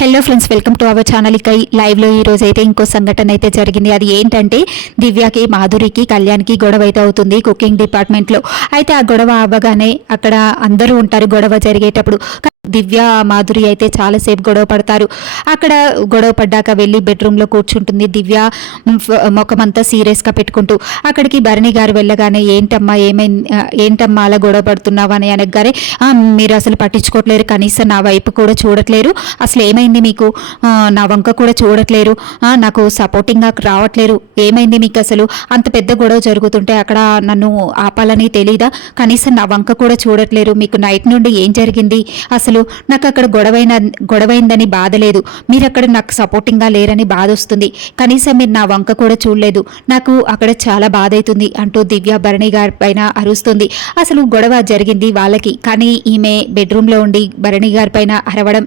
Hello friends, welcome to our channel. ఇక లైవ్లో ఈ రోజు అయితే ఇంకో సంఘటన అయితే జరిగింది. అది ఏంటంటే దివ్యకి, మాధురికి, కళ్యాణ్కి గొడవ అయితే అవుతుంది కుకింగ్ డిపార్ట్మెంట్లో. అయితే ఆ గొడవ అవ్వగానే అక్కడ అందరూ ఉంటారు గొడవ జరిగేటప్పుడు. దివ్య, మాధురి అయితే చాలాసేపు గొడవ పడతారు. అక్కడ గొడవ పడ్డాక వెళ్ళి బెడ్రూమ్లో కూర్చుంటుంది దివ్య, ముఖమంతా సీరియస్గా పెట్టుకుంటూ. అక్కడికి భరణి గారు వెళ్ళగానే ఏంటమ్మా అలా గొడవ పడుతున్నావు అని అనగానే, మీరు అసలు పట్టించుకోవట్లేరు, కనీసం నా వైపు కూడా చూడట్లేరు, అసలు ఏమైంది మీకు, నా వంక కూడా చూడట్లేరు, నాకు సపోర్టింగ్గా రావట్లేరు, ఏమైంది మీకు, అసలు అంత పెద్ద గొడవ జరుగుతుంటే అక్కడ నన్ను ఆపాలని తెలీదా, కనీసం నా వంక కూడా చూడట్లేరు, మీకు నైట్ నుండి ఏం జరిగింది, అసలు నాకు అక్కడ గొడవైందని బాధ లేదు, మీరు అక్కడ నాకు సపోర్టింగ్గా లేరని బాధ వస్తుంది, కనీసం మీరు నా వంక కూడా చూడలేదు, నాకు అక్కడ చాలా బాధ అవుతుంది అంటూ దివ్య భరణి గారి పైన అరుస్తుంది. అసలు గొడవ జరిగింది వాళ్ళకి, కానీ ఈమె బెడ్రూమ్లో ఉండి భరణి గారి పైన అరవడం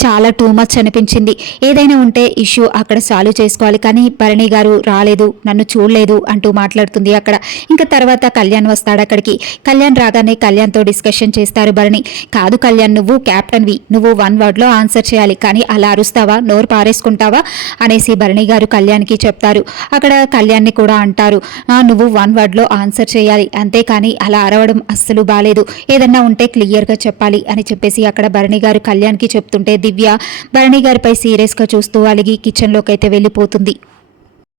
చాలా టూ మచ్ అనిపించింది. ఏదైనా ఉంటే ఇష్యూ అక్కడ సాల్వ్ చేసుకోవాలి, కానీ భరణి గారు రాలేదు, నన్ను చూడలేదు అంటూ మాట్లాడుతుంది అక్కడ. ఇంకా తర్వాత కళ్యాణ్ వస్తాడు అక్కడికి. కళ్యాణ్ రాగానే కళ్యాణ్తో డిస్కషన్ చేస్తారు భరణి. కాదు కళ్యాణ్, నువ్వు క్యాప్టెన్వి, నువ్వు 1 వర్డ్లో ఆన్సర్ చేయాలి, కానీ అలా అరుస్తావా, నోరు పారేసుకుంటావా అనేసి భరణి గారు కళ్యాణ్కి చెప్తారు. అక్కడ కళ్యాణ్ని కూడా అంటారు, నువ్వు 1 వర్డ్లో ఆన్సర్ చేయాలి, అంతేకాని అలా అరవడం అస్సలు బాలేదు, ఏదన్నా ఉంటే క్లియర్గా చెప్పాలి అని చెప్పేసి అక్కడ భరణి గారు కళ్యాణ్కి చెప్తుంటే దివ్య భరణి గారిపై సీరియస్గా చూస్తూ అలిగి కిచెన్లోకి అయితే వెళ్ళిపోతుంది.